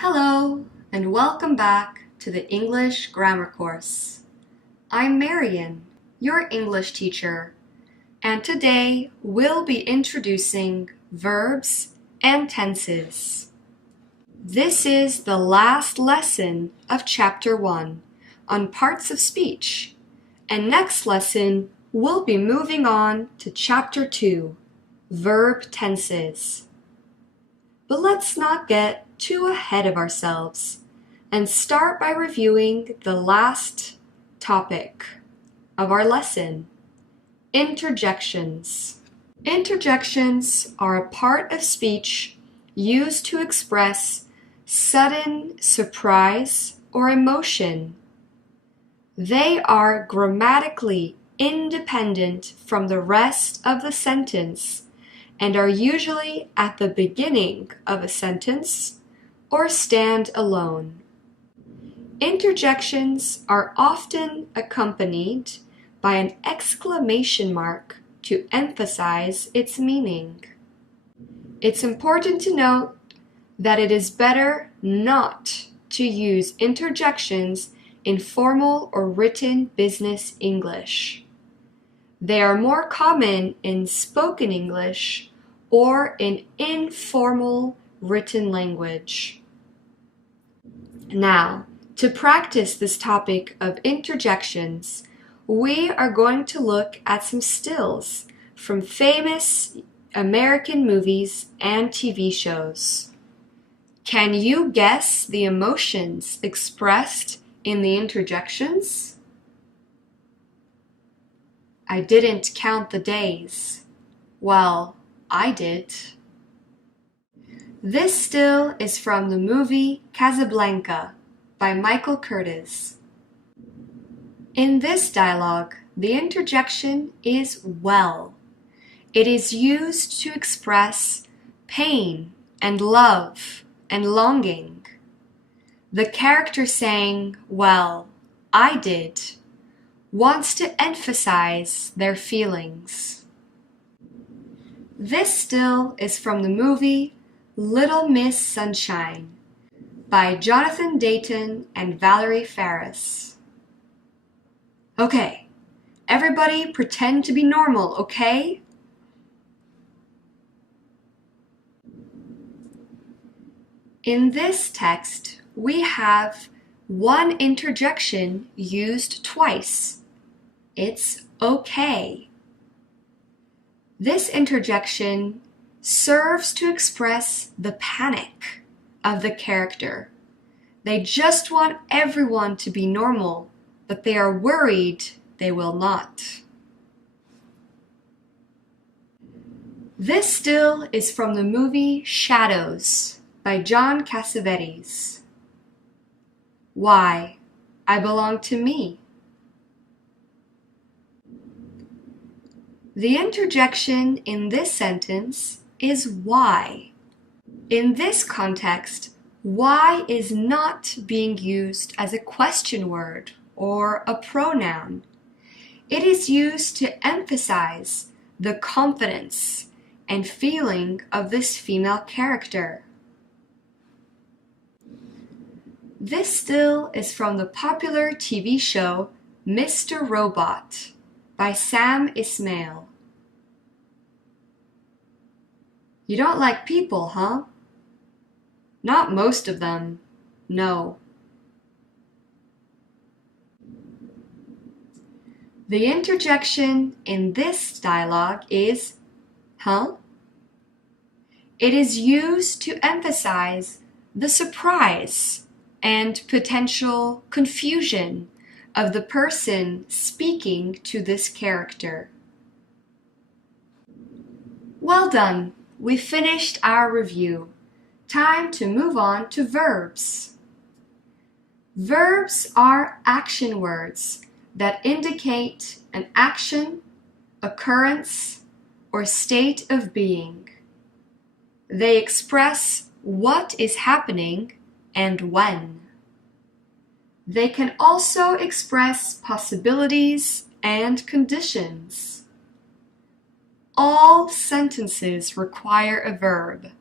Hello, and welcome back to the English Grammar course. I'm Marian, your English teacher, and today we'll be introducing verbs and tenses. This is the last lesson of Chapter 1 on parts of speech, and next lesson we'll be moving on to Chapter 2, verb tenses. But let's not get too ahead of ourselves and start by reviewing the last topic of our lesson, interjections. Interjections are a part of speech used to express sudden surprise or emotion. They are grammatically independent from the rest of the sentence and are usually at the beginning of a sentence or stand alone. Interjections are often accompanied by an exclamation mark to emphasize its meaning. It's important to note that it is better not to use interjections in formal or written business English. They are more common in spoken English or in informal written language. Now, to practice this topic of interjections, we are going to look at some stills from famous American movies and TV shows. Can you guess the emotions expressed in the interjections? I didn't count the days. Well, I did. This still is from the movie Casablanca by Michael Curtiz. In this dialogue, the interjection is well. It is used to express pain and love and longing. The character saying, "Well, I did," wants to emphasize their feelings. This still is from the movie Little Miss Sunshine by Jonathan Dayton and Valerie Faris. Okay, everybody pretend to be normal, okay? In this text, we have one interjection used twice. It's okay. This interjection serves to express the panic of the character. They just want everyone to be normal, but they are worried they will not. This still is from the movie Shadows by John Cassavetes. Why? I belong to me. The interjection in this sentence is why. In this context, why is not being used as a question word or a pronoun. It is used to emphasize the confidence and feeling of this female character. This still is from the popular TV show Mr. Robot by Sam Ismail. You don't like people, huh? Not most of them, no. The interjection in this dialogue is, huh? It is used to emphasize the surprise and potential confusion of the person speaking to this character. Well done! We finished our review. Time to move on to verbs. Verbs are action words that indicate an action, occurrence, or state of being. They express what is happening and when. They can also express possibilities and conditions. All sentences require a verb.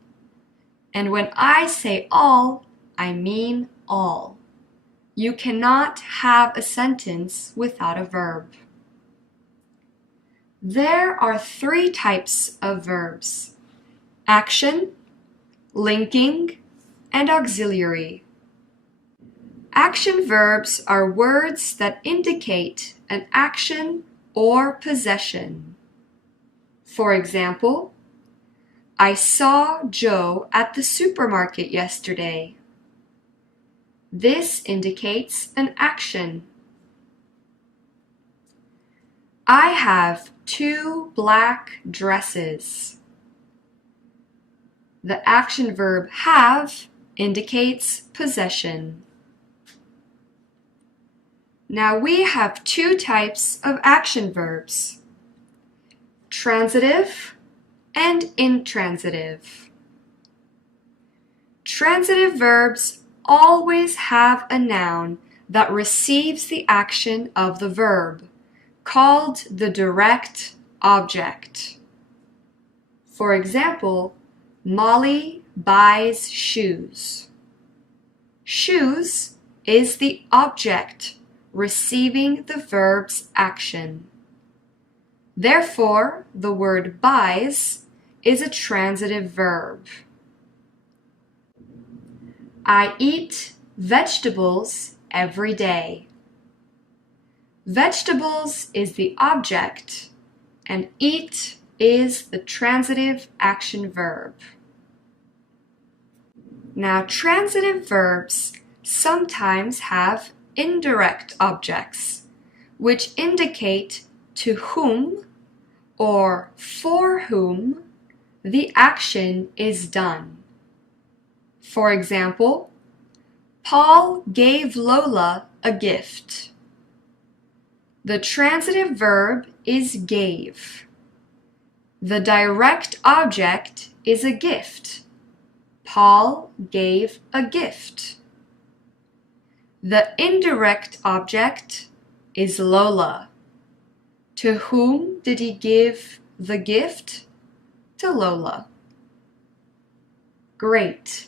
And when I say all, I mean all. You cannot have a sentence without a verb. There are 3 types of verbs: action, linking, and auxiliary. Action verbs are words that indicate an action or possession. For example, I saw Joe at the supermarket yesterday. This indicates an action. I have 2 black dresses. The action verb have indicates possession. Now we have 2 types of action verbs: transitive and intransitive. Transitive verbs always have a noun that receives the action of the verb, called the direct object. For example, Molly buys shoes. Shoes is the object receiving the verb's action. Therefore, the word buys is a transitive verb. I eat vegetables every day. Vegetables is the object, and eat is the transitive action verb. Now, transitive verbs sometimes have indirect objects, which indicate to whom or for whom the action is done. For example, Paul gave Lola a gift. The transitive verb is gave. The direct object is a gift. Paul gave a gift. The indirect object is Lola. To whom did he give the gift? To Lola. Great.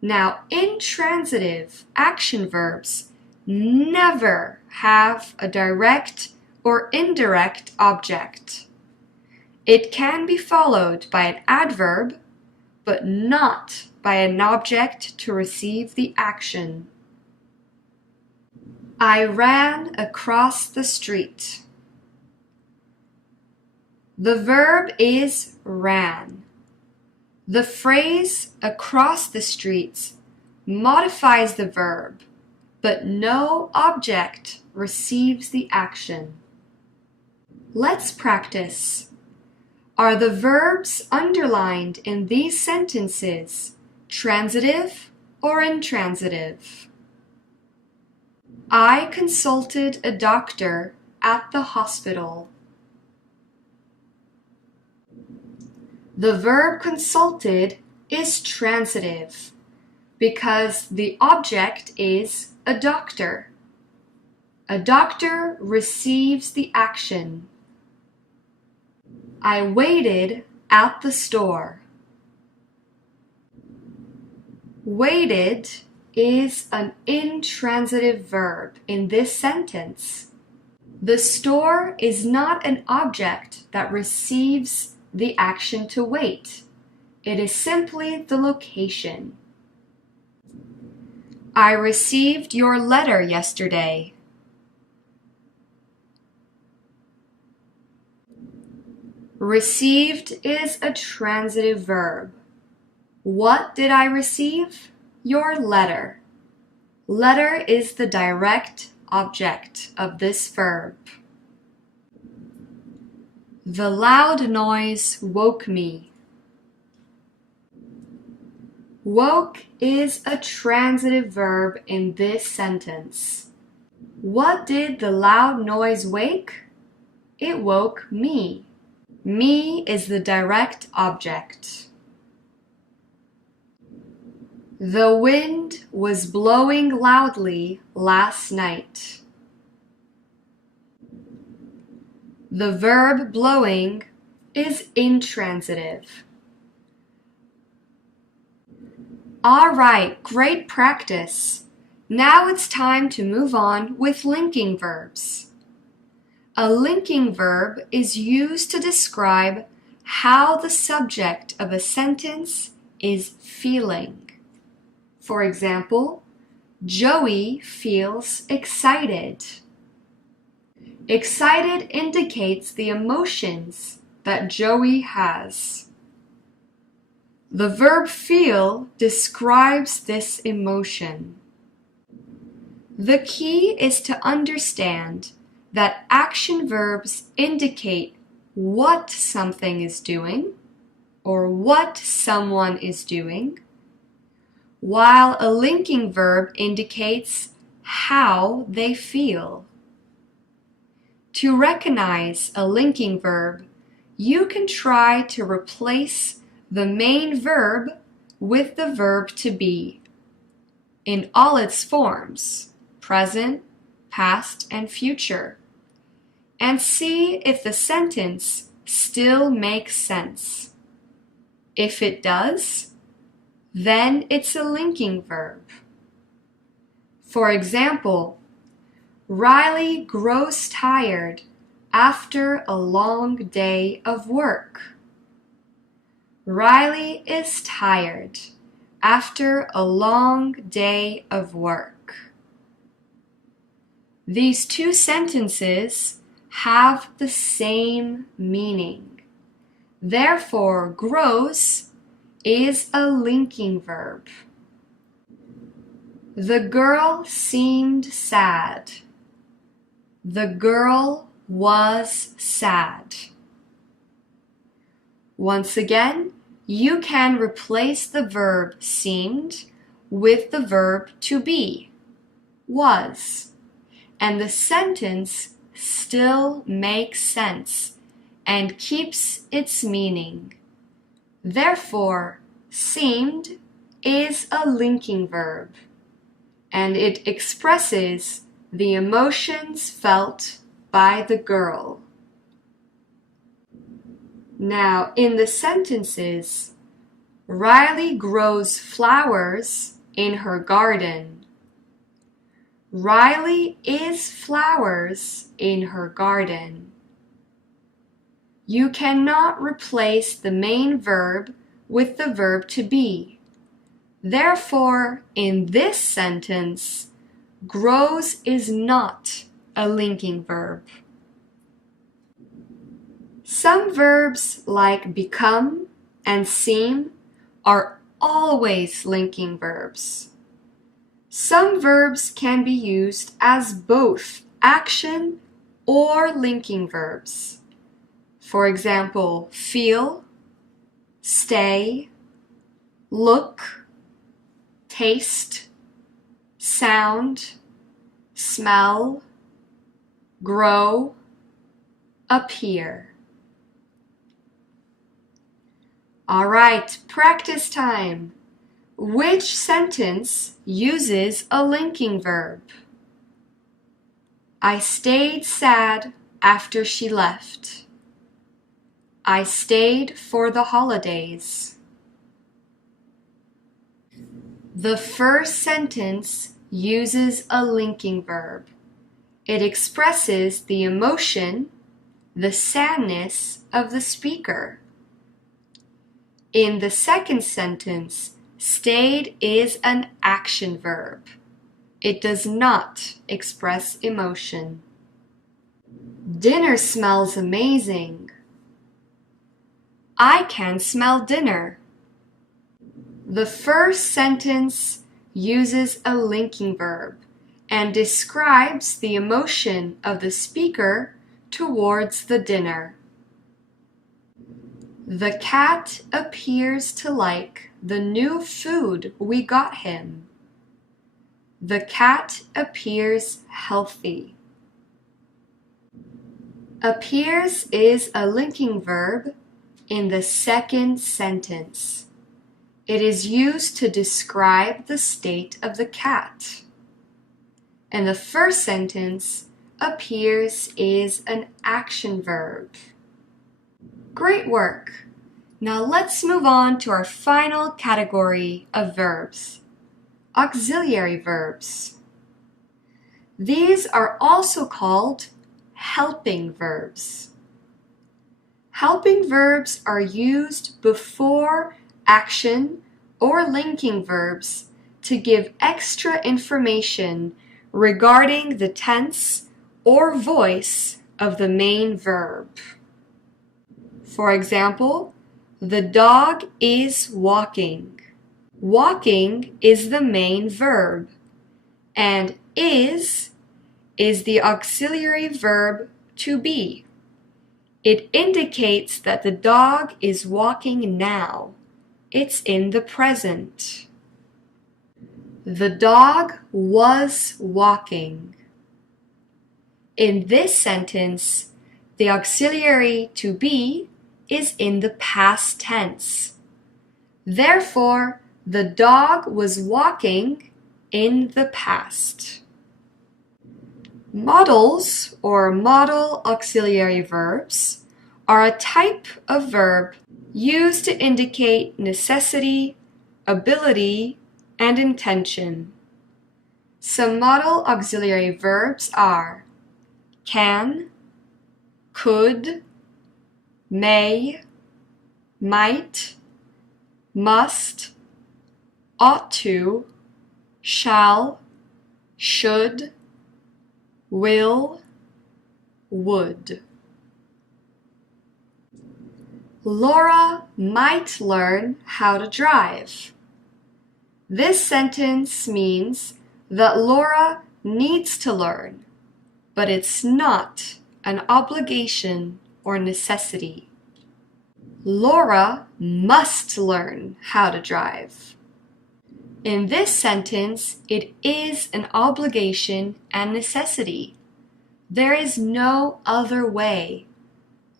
Now, intransitive action verbs never have a direct or indirect object. It can be followed by an adverb, but not by an object to receive the action. I ran across the street. The verb is ran. The phrase across the street modifies the verb, but no object receives the action. Let's practice. Are the verbs underlined in these sentences transitive or intransitive? I consulted a doctor at the hospital. The verb consulted is transitive because the object is a doctor. A doctor receives the action. I waited at the store. Waited is an intransitive verb in this sentence. The store is not an object that receives the action to wait. It is simply the location. I received your letter yesterday. Received is a transitive verb. What did I receive? Your letter. Letter is the direct object of this verb. The loud noise woke me. Woke is a transitive verb in this sentence. What did the loud noise wake? It woke me. Me is the direct object. The wind was blowing loudly last night. The verb blowing is intransitive. All right, great practice. Now it's time to move on with linking verbs. A linking verb is used to describe how the subject of a sentence is feeling. For example, Joey feels excited. Excited indicates the emotions that Joey has. The verb feel describes this emotion. The key is to understand that action verbs indicate what something is doing or what someone is doing, while a linking verb indicates how they feel. To recognize a linking verb, you can try to replace the main verb with the verb to be in all its forms, present, past, and future, and see if the sentence still makes sense. If it does, then it's a linking verb. For example, Riley grows tired after a long day of work. Riley is tired after a long day of work. These two sentences have the same meaning. Therefore, grows is a linking verb. The girl seemed sad. The girl was sad. Once again, you can replace the verb seemed with the verb to be, was, and the sentence still makes sense and keeps its meaning. Therefore, seemed is a linking verb, and it expresses the emotions felt by the girl. Now, in the sentences, Riley grows flowers in her garden. Riley is flowers in her garden. You cannot replace the main verb with the verb to be. Therefore, in this sentence, grows is not a linking verb. Some verbs like become and seem are always linking verbs. Some verbs can be used as both action or linking verbs. For example, feel, stay, look, taste, sound, smell, grow, appear. All right, practice time. Which sentence uses a linking verb? I stayed sad after she left. I stayed for the holidays. The first sentence uses a linking verb. It expresses the emotion, the sadness of the speaker. In the second sentence, stayed is an action verb. It does not express emotion. Dinner smells amazing. I can smell dinner. The first sentence uses a linking verb and describes the emotion of the speaker towards the dinner. The cat appears to like the new food we got him. The cat appears healthy. Appears is a linking verb in the second sentence. It is used to describe the state of the cat. In the first sentence, appears is an action verb. Great work! Now let's move on to our final category of verbs, auxiliary verbs. These are also called helping verbs. Helping verbs are used before action or linking verbs to give extra information regarding the tense or voice of the main verb. For example, the dog is walking. Walking is the main verb, and is the auxiliary verb to be. It indicates that the dog is walking now. It's in the present. The dog was walking. In this sentence, the auxiliary to be is in the past tense. Therefore, the dog was walking in the past. Modals, or modal auxiliary verbs, are a type of verb used to indicate necessity, ability, and intention. Some modal auxiliary verbs are can, could, may, might, must, ought to, shall, should, will, would. Laura might learn how to drive. This sentence means that Laura needs to learn, but it's not an obligation or necessity. Laura must learn how to drive. In this sentence, it is an obligation and necessity. There is no other way.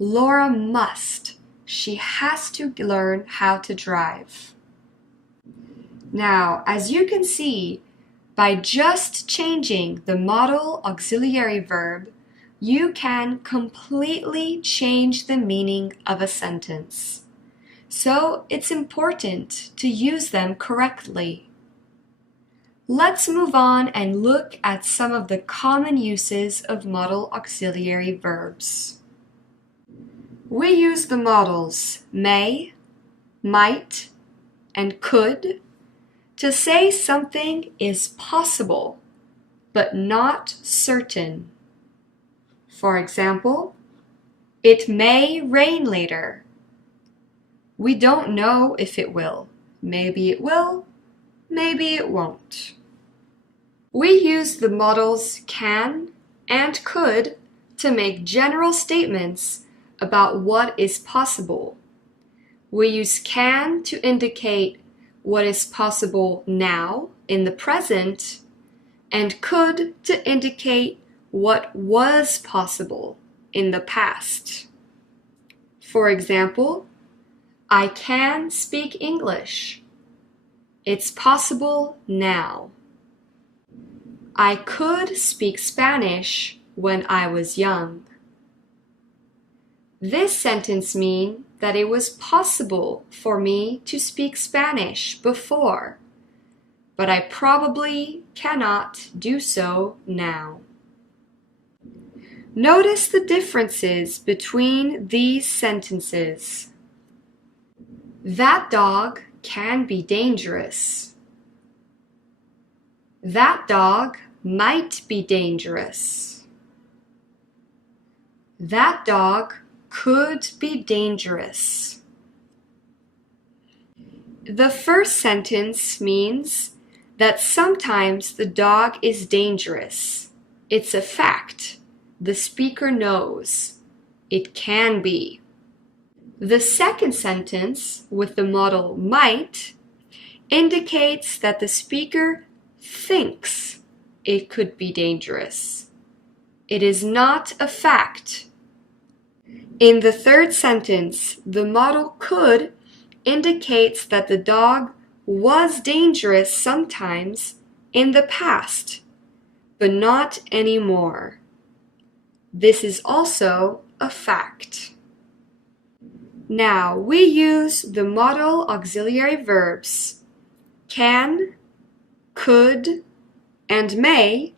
Laura must. She has to learn how to drive. Now, as you can see, by just changing the modal auxiliary verb, you can completely change the meaning of a sentence. So it's important to use them correctly. Let's move on and look at some of the common uses of modal auxiliary verbs. We use the modals may, might, and could to say something is possible, but not certain. For example, it may rain later. We don't know if it will. Maybe it will, maybe it won't. We use the modals can and could to make general statements about what is possible. We use can to indicate what is possible now in the present, and could to indicate what was possible in the past. For example, I can speak English. It's possible now. I could speak Spanish when I was young. This sentence means that it was possible for me to speak Spanish before, but I probably cannot do so now. Notice the differences between these sentences. That dog can be dangerous. That dog might be dangerous. That dog could be dangerous. The first sentence means that sometimes the dog is dangerous. It's a fact. The speaker knows. It can be. The second sentence, with the modal might, indicates that the speaker thinks it could be dangerous. It is not a fact. In the third sentence, the modal could indicates that the dog was dangerous sometimes in the past, but not anymore. This is also a fact. Now, we use the modal auxiliary verbs can, could, and may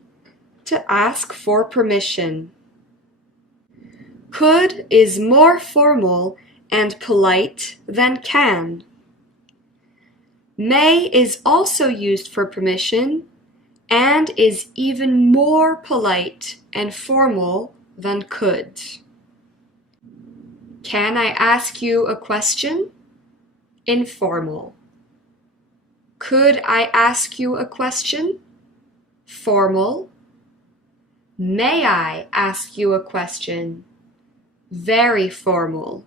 to ask for permission. Could is more formal and polite than can. May is also used for permission and is even more polite and formal than could. Can I ask you a question? Informal. Could I ask you a question? Formal. May I ask you a question? Very formal.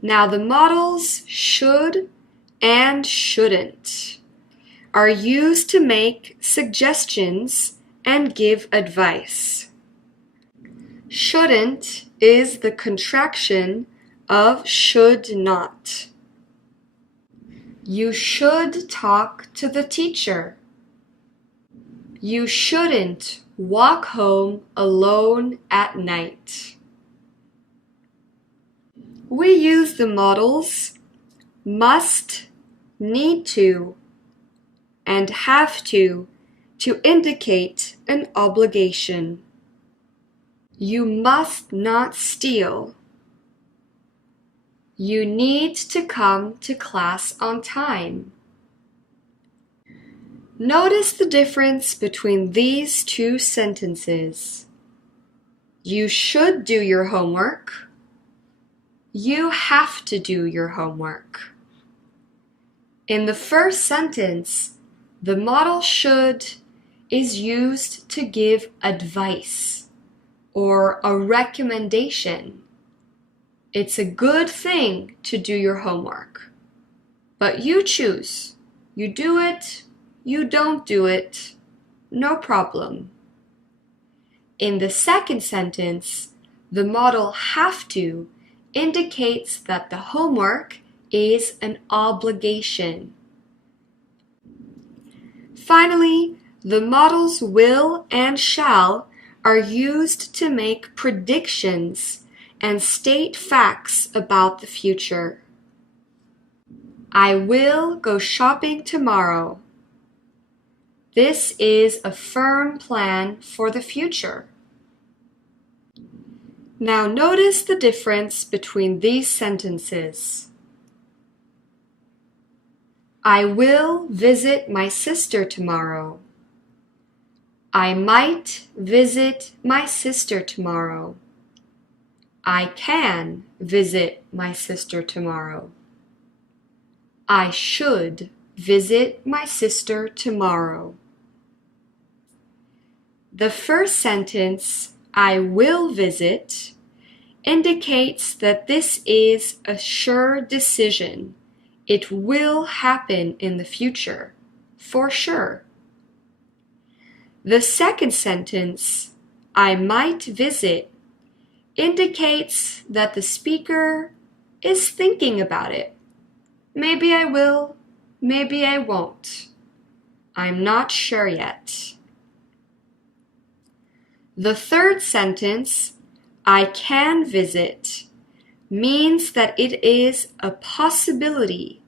Now the modals should and shouldn't are used to make suggestions and give advice. Shouldn't is the contraction of should not. You should talk to the teacher. You shouldn't walk home alone at night. We use the modals must, need to, and have to indicate an obligation. You must not steal. You need to come to class on time. Notice the difference between these two sentences. You should do your homework. You have to do your homework. In the first sentence, the modal should is used to give advice or a recommendation. It's a good thing to do your homework, but you choose. You do it, you don't do it, no problem. In the second sentence, the modal have to indicates that the homework is an obligation. Finally, the modals will and shall are used to make predictions and state facts about the future. I will go shopping tomorrow. This is a firm plan for the future. Now notice the difference between these sentences. I will visit my sister tomorrow. I might visit my sister tomorrow. I can visit my sister tomorrow. I should visit my sister tomorrow. The first sentence, I will visit, indicates that this is a sure decision. It will happen in the future, for sure. The second sentence, I might visit, indicates that the speaker is thinking about it. Maybe I will, maybe I won't. I'm not sure yet. The third sentence, I can visit, means that it is a possibility,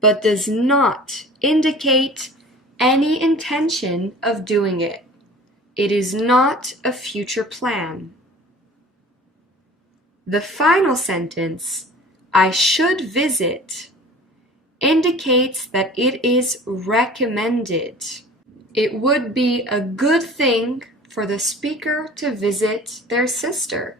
but does not indicate any intention of doing it. It is not a future plan. The final sentence, I should visit, indicates that it is recommended. It would be a good thing for the speaker to visit their sister,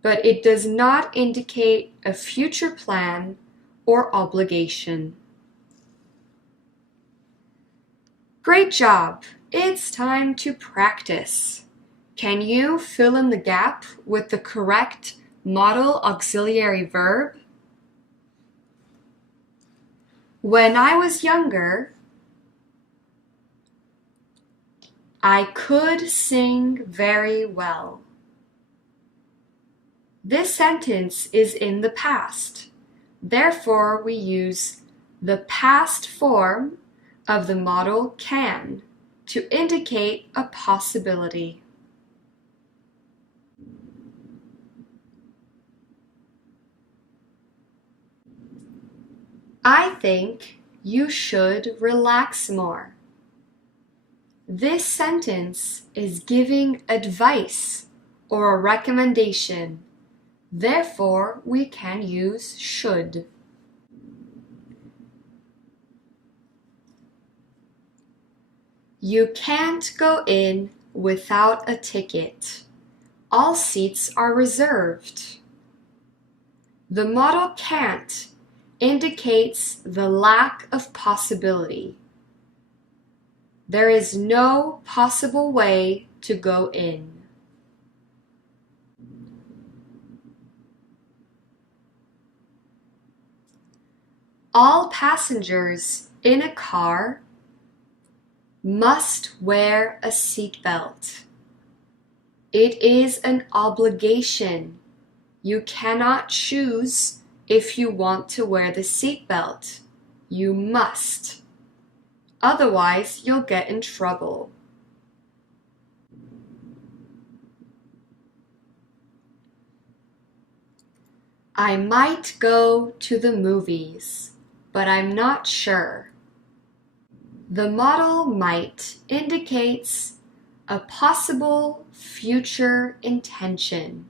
but it does not indicate a future plan or obligation. Great job! It's time to practice. Can you fill in the gap with the correct modal auxiliary verb? When I was younger, I could sing very well. This sentence is in the past. Therefore, we use the past form of the modal can to indicate a possibility. I think you should relax more. This sentence is giving advice or a recommendation. Therefore, we can use should. You can't go in without a ticket. All seats are reserved. The modal can't indicates the lack of possibility. There is no possible way to go in. All passengers in a car must wear a seatbelt. It is an obligation. You cannot choose if you want to wear the seatbelt. You must. Otherwise, you'll get in trouble. I might go to the movies, but I'm not sure. The modal might indicates a possible future intention.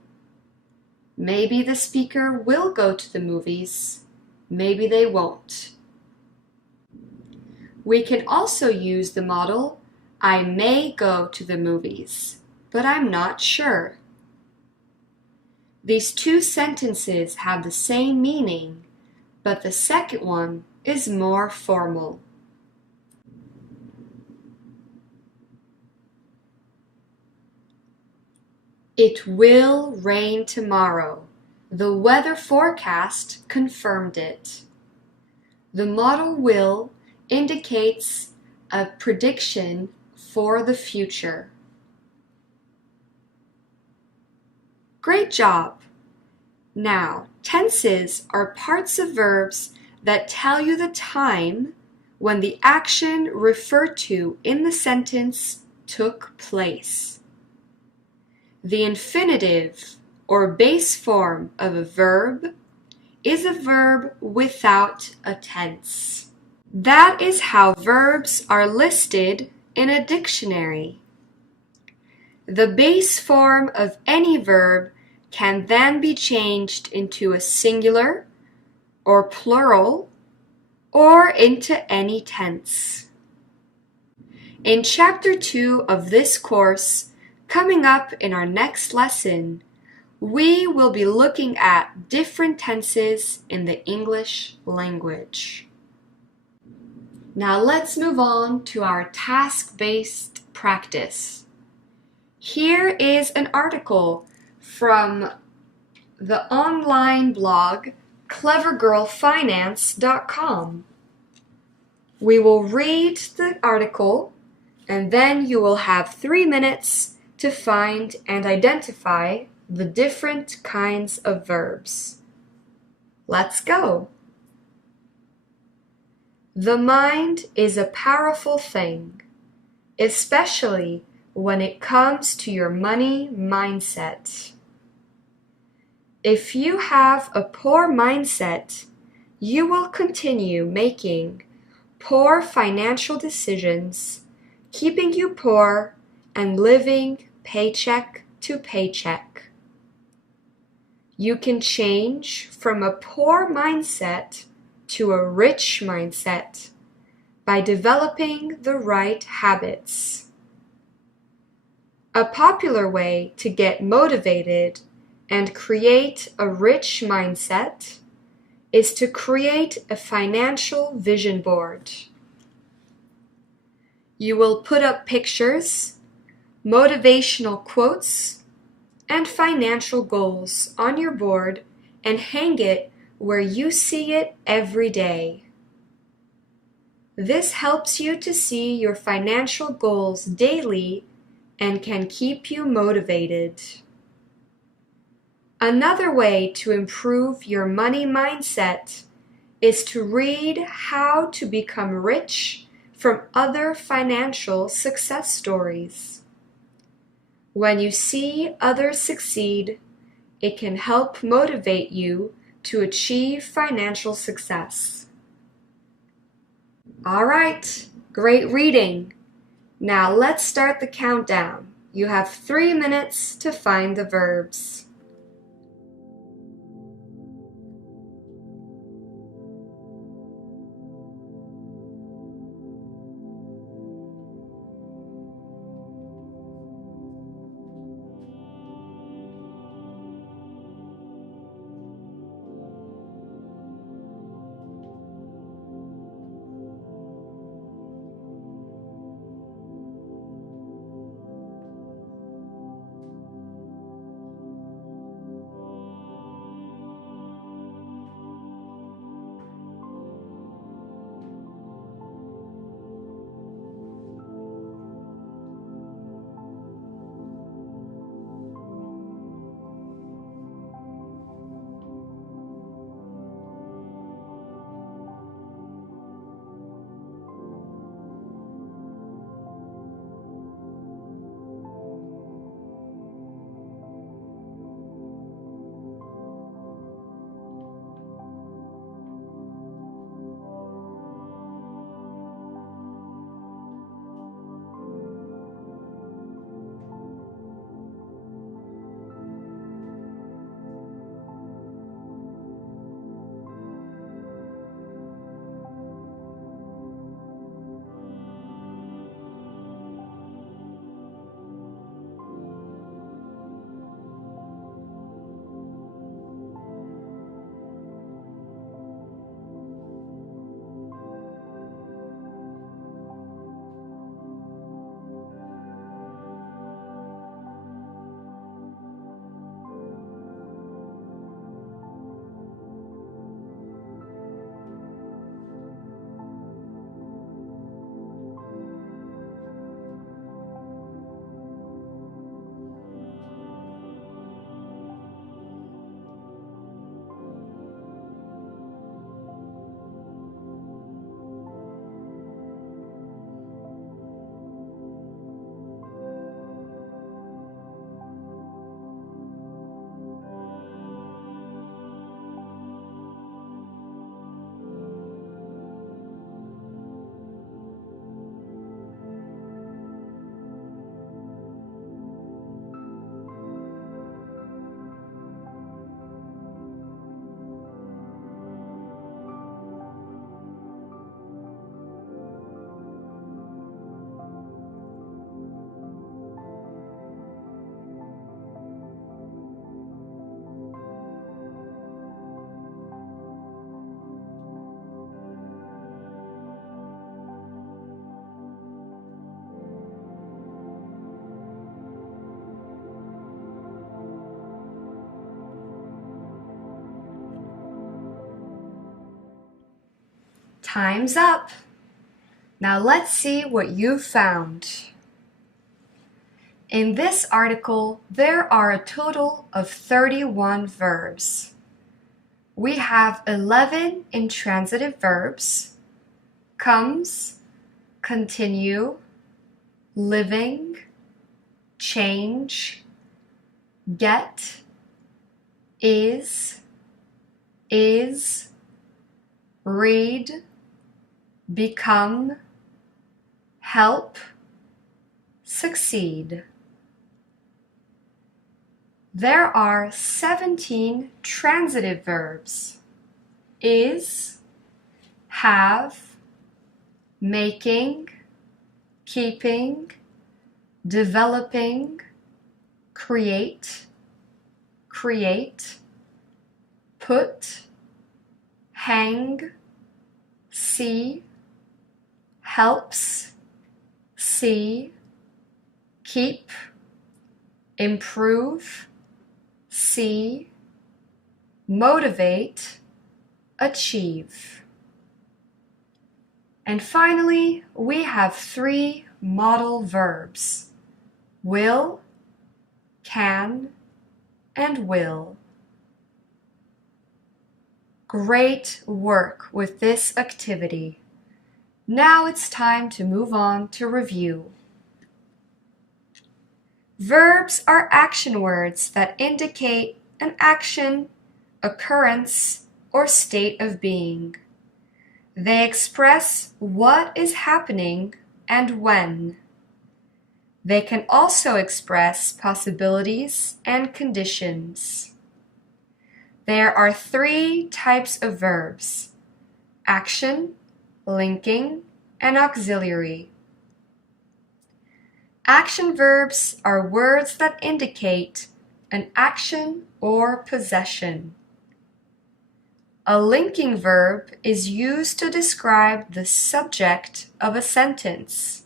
Maybe the speaker will go to the movies, maybe they won't. We can also use the modal I may go to the movies, but I'm not sure. These two sentences have the same meaning, but the second one is more formal. It will rain tomorrow. The weather forecast confirmed it. The modal will indicates a prediction for the future. Great job! Now, tenses are parts of verbs that tell you the time when the action referred to in the sentence took place. The infinitive or base form of a verb is a verb without a tense. That is how verbs are listed in a dictionary. The base form of any verb can then be changed into a singular or plural or into any tense. In Chapter 2 of this course, coming up in our next lesson, we will be looking at different tenses in the English language. Now let's move on to our task-based practice. Here is an article from the online blog clevergirlfinance.com. We will read the article and then you will have 3 minutes to find and identify the different kinds of verbs. Let's go! The mind is a powerful thing, especially when it comes to your money mindset. If you have a poor mindset, you will continue making poor financial decisions, keeping you poor and living paycheck to paycheck. You can change from a poor mindset to a rich mindset by developing the right habits. A popular way to get motivated and create a rich mindset is to create a financial vision board. You will put up pictures, motivational quotes, and financial goals on your board and hang it where you see it every day. This helps you to see your financial goals daily and can keep you motivated. Another way to improve your money mindset is to read how to become rich from other financial success stories. When you see others succeed, it can help motivate you to achieve financial success. All right, great reading. Now let's start the countdown. You have 3 minutes to find the verbs. Time's up. Now let's see what you found. In this article, there are a total of 31 verbs. We have 11 intransitive verbs: comes, continue, living, change, get, is, read, become, help, succeed. There are 17 transitive verbs: is, have, making, keeping, developing, create, put, hang, see, helps, see, keep, improve, see, motivate, achieve. And finally, we have 3 modal verbs: will, can, and will. Great work with this activity. Now it's time to move on to review. Verbs are action words that indicate an action, occurrence, or state of being. They express what is happening and when. They can also express possibilities and conditions. There are 3 types of verbs: action, linking, and auxiliary. Action verbs are words that indicate an action or possession. A linking verb is used to describe the subject of a sentence.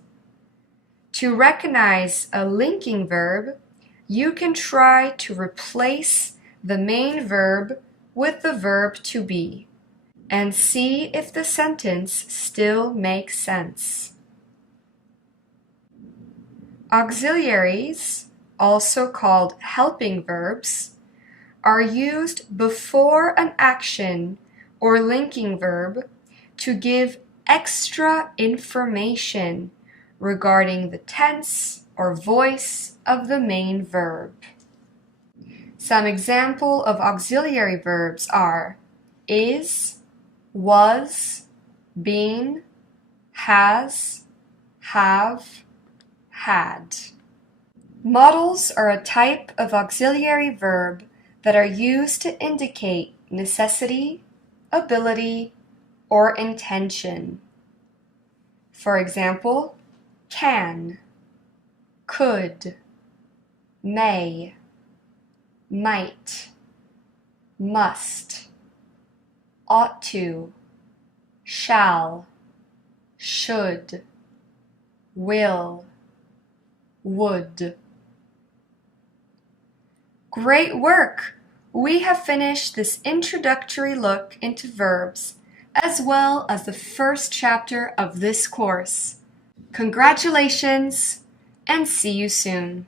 To recognize a linking verb, you can try to replace the main verb with the verb to be and see if the sentence still makes sense. Auxiliaries, also called helping verbs, are used before an action or linking verb to give extra information regarding the tense or voice of the main verb. Some examples of auxiliary verbs are is, was, been, has, have, had. Modals are a type of auxiliary verb that are used to indicate necessity, ability, or intention. For example, can, could, may, might, must, ought to, shall, should, will, would. Great work! We have finished this introductory look into verbs, as well as the first chapter of this course. Congratulations, and see you soon.